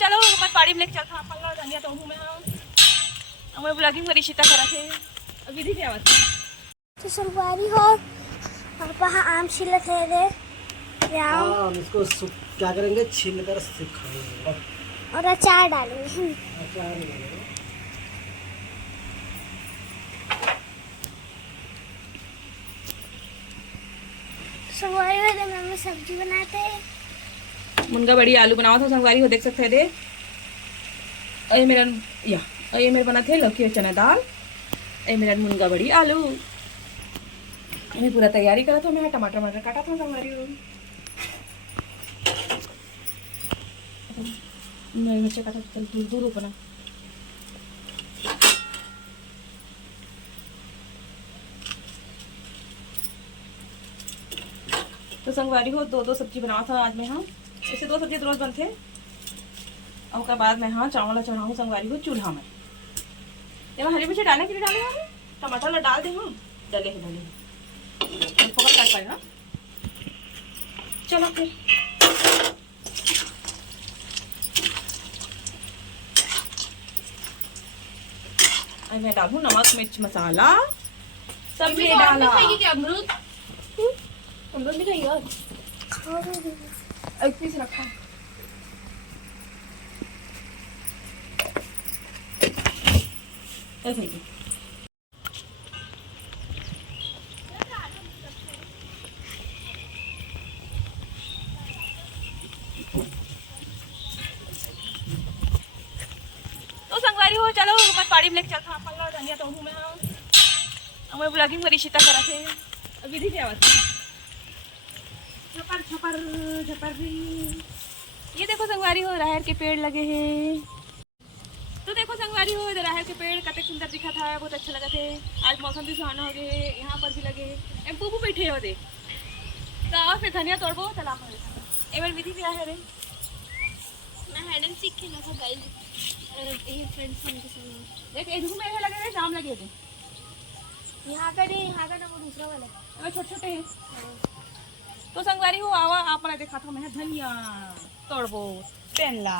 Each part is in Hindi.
चलो मैं पाड़ी में लेके चलता हूं पल्ला धनिया तो हूं मैं ब्लॉगिंग में रिश्ता करा थे विधि की आवाज तो संगवारी हो पापा आम छिलत है रे हम इसको क्या करेंगे, छील कर सिखाएंगे और अचार डालेंगे। अचार डालेंगे। संगवारी हो तो मम्मी सब्जी बनाते हैं। मुनगा बड़ी आलू बनावा था संगवारी हो देख सकते हैं दे ये मेरा ये मेरे बना थे लौकी और चना दाल ये मेरा मुनगा बड़ी आलू मैं पूरा तैयारी करा था। मैं टमाटर मटर काटा था संगवारी हो मैं मिर्चा काटा चल दूर दूर बना तो संगवारी हो दो सब्जी बनावा था आज मैं। हाँ ऐसे 2 सब्जी रोज बनते और उसके बाद मैं हाँ चावल चढ़ाऊँ संगवारी हो चूल्हा में। ये हरी मिर्ची डालने के लिए डाले हैं टमाटर डाल दे हम डले पकड़ काट पाएगा। चलो फिर मैं डालूँ नमक मिर्च मसाला सब ये डाला। अमरूद अमरूद भी खाइए एक पीस रखा तो संगवारी हो चलो मैं पाड़ी में लेके चलता हूं पल्ला धनिया तो हूं मैं ब्लॉगिंग में रिश्ता करा थे विधि की आवाज छपर छपर छपर ये देखो संगवारी हो राहर के पेड़ लगे हैं। तो देखो संगवारी हो राहर के पेड़ कतक सुंदर दिखा था बहुत अच्छा लगा थे। आज मौसम भी सुहाना हो गए यहाँ पर भी लगे एम्पू बैठे हो दे तो फिर धनिया तोड़बो चला एक बार विधि भी है रे मैं हाइड एंड सीख खेलना था गाइस ये फ्रेंड्स के संग देख इधर में ऐसे लगे थे जाम लगे थे यहाँ का ना वो दूसरा वाला अबे छोटे छोटे हैं। तो संगवारी हो आवा आप देखा था मैं धनिया तोड़बो पेनला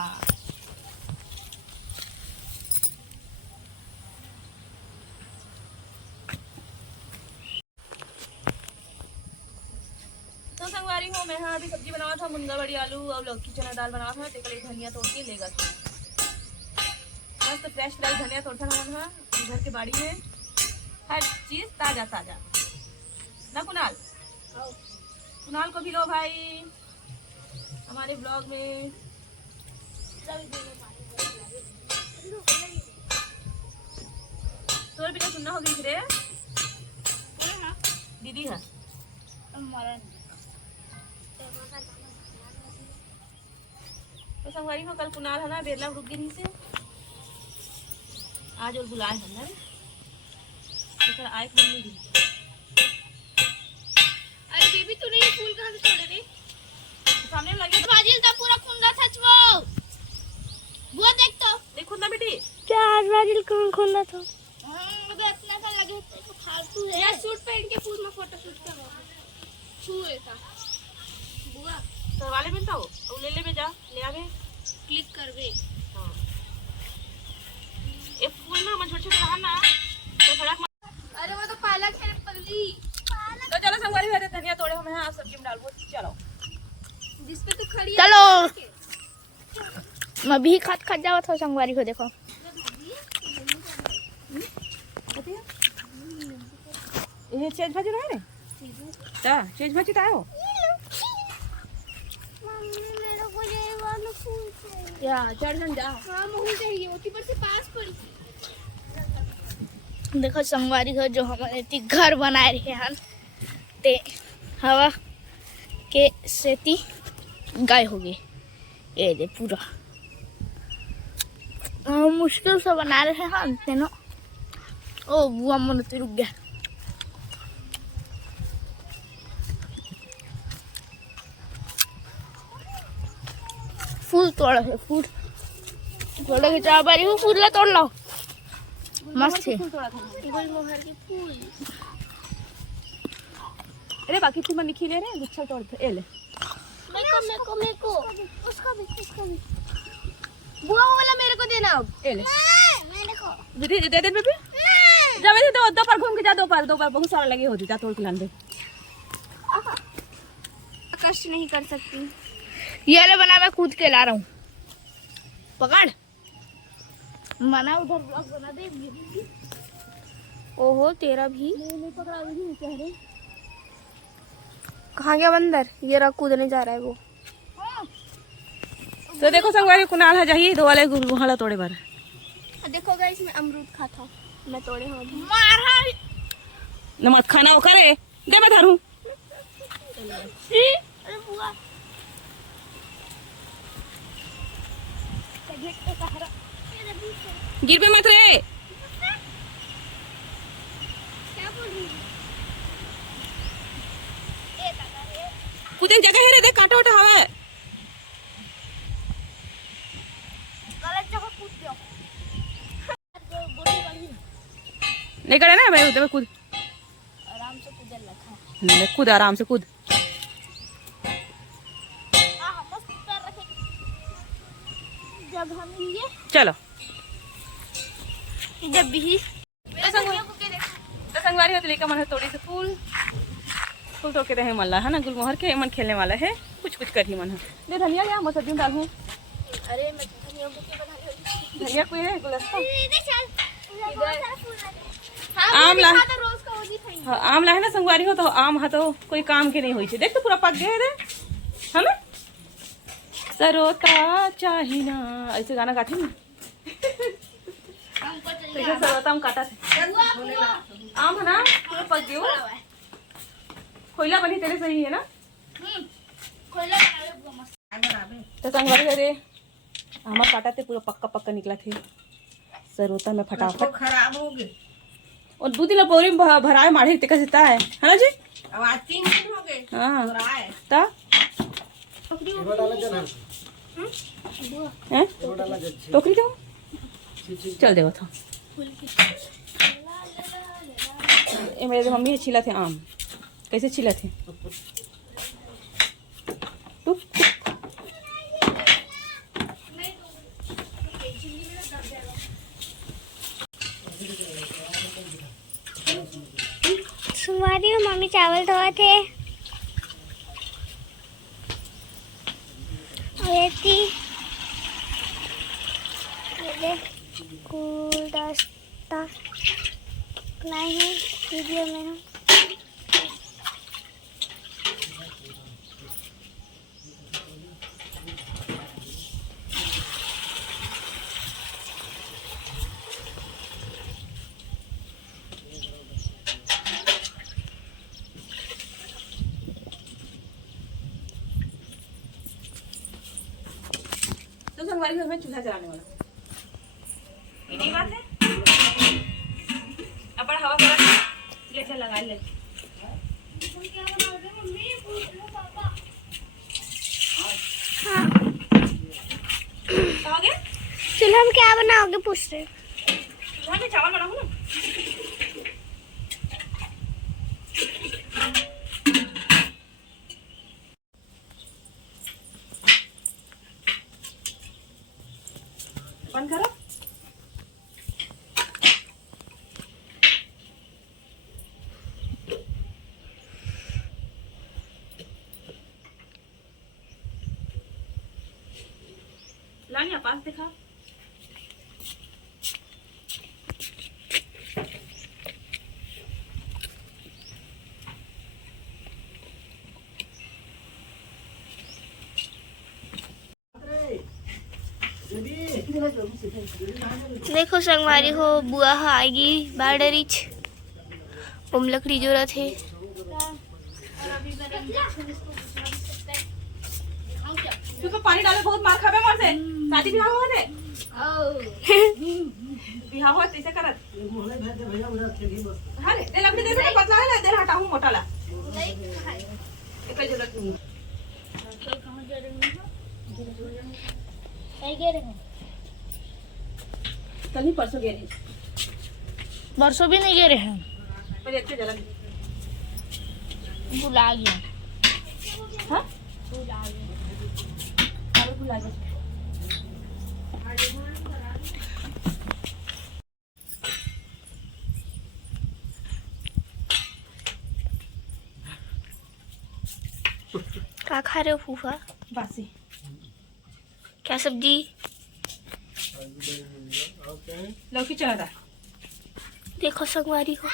तो संगवारी हो मैं अभी सब्जी बनावा था मुनगा बड़ी आलू और लौकी चना दाल बनावा था तेरे लिए धनिया तोड़ के लेगा मस्त फ्रेश धनिया तोड़ता था घर के बाड़ी में हर चीज ताजा ताजा ना कुणाल कुणाल को भी लो भाई हमारे ब्लॉग में। तो बेटा सुनना हो गई रे दीदी है तो संगवारी हो कल कुणाल है ना बेरला रुक गई से आज और बुलाए हम ना तो आए मम्मी भी। अरे बेबी तूने ये फूल कहाँ से तोड़े रे सामने लगे फाजिल था पूरा खुंदा था वो देख तो देखो ना बेटी क्या फाजिल कौन खुंदा था मुझे इतना सा लगे तो फालतू है यार सूट पहन के फूल में फोटो शूट करवा छुए था बुआ तो वाले मिलता हो ले ले जा ले आवे क्लिक कर बे। हां ये फूल ना छोटे छोटे रहा ना तो फड़क अरे वो तो पालक है पल्ली तो चलो संगवारी हो धनिया तोड़े हम यहाँ सब्जी में डालबो चलो जिस पे तू खड़ी चलो मैं भी खत खत जाओ था संगवारी को देखो ये चेज भाजी रहे रे ता चेज भाजी तायो मम्मी मेरे को ये वाला फूल चाहिए या चढ़न जा हां मुझे चाहिए ओटी पर से पास पड़ी देखो संगवारी को जो हमारे घर बनाए रहे हैं ते हवा के सेती गाय हो गई ये दे पूरा मुश्किल से बना रहे हैं तेनो ओ बुआ मन तो रुक गया फूल तोड़ा है फूल थोड़े के चाह बारी हो फूल ला तोड़ लो मस्त है गुलमोहर के फूल अरे बाकी तुम निखी ले रहे गुच्छा तोड़ ए ले मेरे को उसका भी बुआ वो वाला मेरे को देना अब। ए ले मेरे को दे दे बेबी। जा वैसे तो दोपहर घूम के जा, दोपहर बहुत सारा लगे होती, जा तोड़ के लान दे। कष्ट नहीं कर सकती। ये ले बना, मैं कूद के ला रहा हूँ। पकड़ मना, उधर ब्लॉक बना दे। ओहो तेरा भी नहीं पकड़ा भी चेहरे। कहाँ गया बंदर? ये रहा कूदने जा रहा है वो। तो देखो संगवारी कुनाल है जाइए दो वाले गुहाड़ा तोड़े बार। देखो गाइस मैं अमरूद खाता, मैं तोड़े हूँ अभी। मारा नमक खाना वो करे दे, मैं धरूं। अरे बुआ गिर पे मत रे। क्या बोल रही है? कुछ जगह है रे, देख कांटा उठा हवा है। गलत जगह कूद गया। नहीं करे ना भाई, उधर कूद। आराम से कूदल रखा। कूद आराम से कूद। मस्त पैर रखे। जब हम ये चलो जब भी तो संगवारी होती लेकर मन है थोड़ी से फूल तोड़ के रहे मल्ला है ना, गुलमोहर के मन खेलने वाला है, कुछ कर ही मन है। दे धनिया ले, मैं सब्जी डालूं। अरे मैं धनिया बुके बना रही धनिया कोई है गुलदस्ता। आम ला ला। रोज का वो खाएंगे। हाँ, आम ला है ना संगवारी हो, तो आम है तो कोई काम के नहीं हुई। देख तो पूरा पक गया है रे, है ना। सरोता चाहिना ऐसे गाना गाती ना। सरोता हम काटा थे आम है ना, पूरा पक गया। कोयला बनी तेरे सही है ना। तो संगवारी अरे हमारा काटा थे पूरा पक्का पक्का निकला थे। सरोता में फटाफट खराब हो गए और दूध ला बोरी में भराए माढ़े ते कैसे है ना जी। अब आज 3 दिन हो गए। हाँ है ता एगो डाला जन हैं एगो डाला जन टोकरी दो, चल देवा था। ये मेरे मम्मी छिला थे आम, कैसे छिला थे। टुक तुम्हारी और मम्मी चावल धोए थे। गुलदस्ता नहीं वीडियो में हम तो संगवारी घर में चूल्हा जलाने वाला ये नहीं बात है। अपन हवा करा ले चल लगा ले। कहोगे चूल्हा में क्या बनाओगे पूछ रहे? चूल्हा में चावल बनाऊं ना। बंद करो। लानिया पास दिखा। देखो संगवारी हो बुआ आएगी बाड़रीच उम लकड़ी जरूरत है। क्योंकि पानी डाले बहुत मार खाबे मार से शादी बियाह हुआ थे। बियाह हुआ कैसे करत मोहले भेज दे भैया उधर खेली बस। हां रे दे लकड़ी दे दे पतला है ना, दे हटाऊं मोटा ला एक जरूरत नहीं। कहां जा रहे हो? कहीं गए रहे? कल ही परसों गए थे। बरसों भी नहीं गिरे हैं, पर एक जला बुला गया। हां बुला गया। क्या खा रहे हो फूफा? बासी। क्या सब्जी? लौकी चढ़ा। देखो संगवारी हो,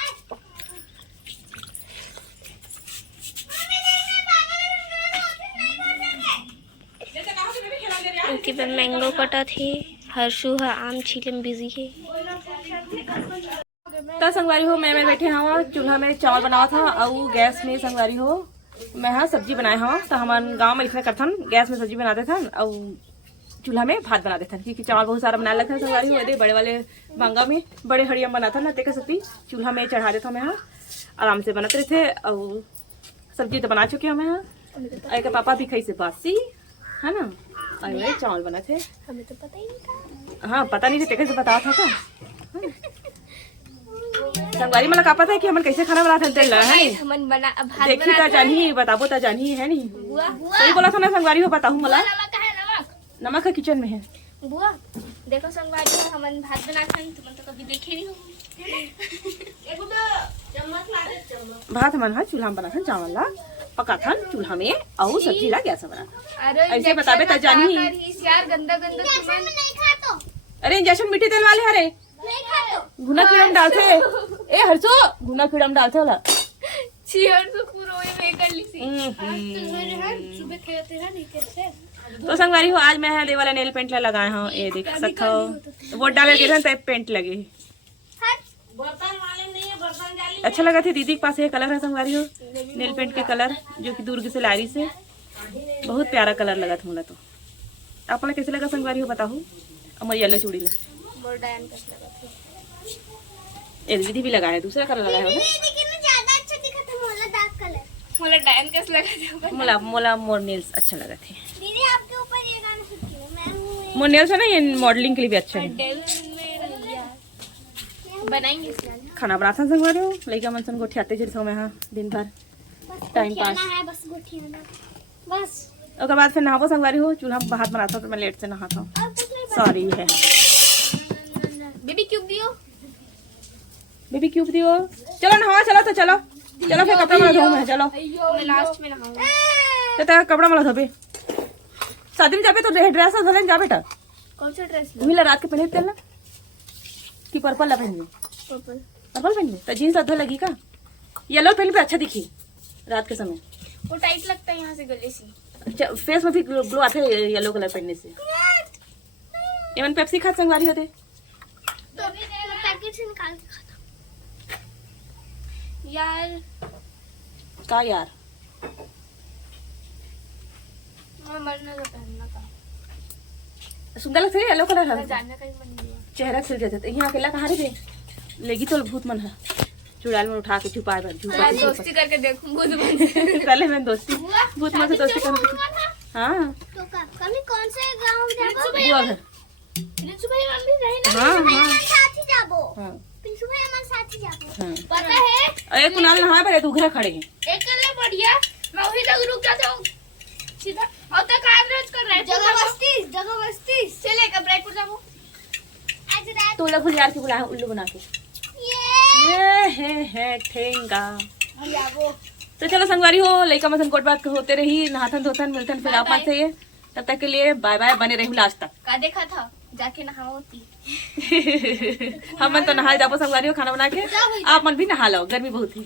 उनके पे मैंगो कटा थे। हर्षु है आम छीले में बिजी है। तो संगवारी हो मैं बैठे हाँ चूल्हा में चावल बनावा था और गैस में संगवारी हो मैं हाँ सब्जी बनाए हाँ। तो हमारे गांव में लिखना करथन गैस में सब्जी बनाते थे और चूल्हा में भात बनाते थे क्योंकि चावल बहुत सारा बना लगता है संगवारी हो। बड़े वाले बांगा में बड़े हड़िया बनाता ना ते सब्जी चूल्हा में चढ़ा देता मैं हाँ आराम से बनाते रहते। और सब्जी तो बना चुके हमें हाँ एक पापा भी खाई से बासी है ना। और चावल बना थे हमें तो पता ही नहीं था। हाँ पता नहीं थे कैसे बताया था क्या संगवारी मला का पता है कि हम कैसे खाना बनाते तेल है नी हमन बना भात देखी तो जानी बताबो तो जानी है नी सही बोला था ना संगवारी हो बताऊं मला नमक है नमक। नमक का किचन में है। बुआ देखो संगवारी हो हमन भात बनाते हैं तुम तो कभी देखे नहीं हो। भात मन हाँ चूल्हा में बना था चावल ला पका था चूल्हा में और सब्जी ला गैस बना अरे ऐसे बताबे तो जानी यार गंदा गंदा तुम्हें नहीं खाता। अरे इंजेक्शन मिट्टी तेल वाले हरे नहीं खाता भुना कीड़म डालते ए हरसो भुना कीड़म डालते होला चियर तो पूरा ये कर ली थी। सुबह खेलते हैं नहीं कैसे। तो संगवारी हो आज मैं है देवाला नेल पेंट ला लगाए हूं ये देख सकते हो वो डाले के तब पेंट लगे बर्तन वाले नहीं है बर्तन डाली। अच्छा लगा थे दीदी के पास ये कलर है संगवारी हो नेल पेंट के कलर जो कि दुर्ग से लारी से बहुत प्यारा कलर लगा था मुझे। तो आपने कैसे लगा संगवारी हो बताओ और येलो चूड़ी ला गोल्डन कैसे लगा था। ये दीदी भी लगाया दूसरा कलर लगाया हो लेकिन ज्यादा अच्छा दिखा था मोला डार्क कलर। मोला डायन कैसे लगा था। मोला मोला मोर नेल्स अच्छा लगा थे दीदी आपके ऊपर ये गाना शूट किया मैं हूं मोर नेल्स है ना ये मॉडलिंग के लिए भी अच्छा है। बनाएंगे इस गाना। खाना बनाता संगवारी हो लइका मन सन गोठियाते जिरसो में हां दिन भर टाइम पास है बस गोठियाना बस। ओकर बाद फिर नहाबो संगवारी हो चूल्हा में भात बनाता तो मैं लेट से नहाता हूँ और कुछ नहीं। सॉरी है बेबी क्यूब दियो। बेबी क्यूब दियो चलो नहाओ चलो तो चलो चलो फिर कपड़ा मला धो मैं चलो मैं लास्ट में नहाऊंगा। तो तेरा कपड़ा मला धोबे शादी में जाबे तो ड्रेस धोले जा बेटा कौन सा ड्रेस मिला रात के पहने तेल ना कि पर्पल ला पहन पर्पल पर्पल पहन तो जीन्स अधो लगी का येलो पहन पे अच्छा दिखी रात के समय वो टाइट लगता है यहाँ से गले से। अच्छा फेस में भी ग्लो आता है येलो कलर पहनने से। एवन पेप्सी खा संगवारी होते तो पैकेट से निकाल के खाता यार। का यार मैं मरना का पहनना का सुंदर लगता है येलो कलर है जानने का ही मन नहीं हुआ। चेहरा खिल जाता है यहाँ अकेला कहाँ रे लेगी तो भूत मन है चुड़ैल में उठा के छुपा दोस्ती करके देखूं भूत बन। पहले मैं दोस्ती भूत मन से दोस्ती कर हाँ तो कभी कौन से गांव जाबो बुआ घर प्रिंसु भाई हम भी रहे ना। हाँ हाँ साथ ही जाबो हाँ प्रिंसु भाई हमारे साथ ही जाबो। हाँ पता है अरे कुणाल नहा पर तू घर खड़े हैं एक कलर बढ़िया मैं वही तक रुक जाता हूँ सीधा और तक एवरेज कर रहा है जगह बस्ती चले कब जाबो आज रात तो लोग यार की बुलाया उल्लू बना के ये है ठेंगा जाबो। तो चलो संगवारी हो लइका मसन कोट बात होते रही नहाथन धोथन मिलथन फिर आप से ये तब तक के लिए बाय बाय बने रही लास्ट तक का देखा था जाके नहाओती। हम मन तो नहा जाबो संगवारी हो खाना बना के आप मन भी नहा लो गर्मी बहुत है।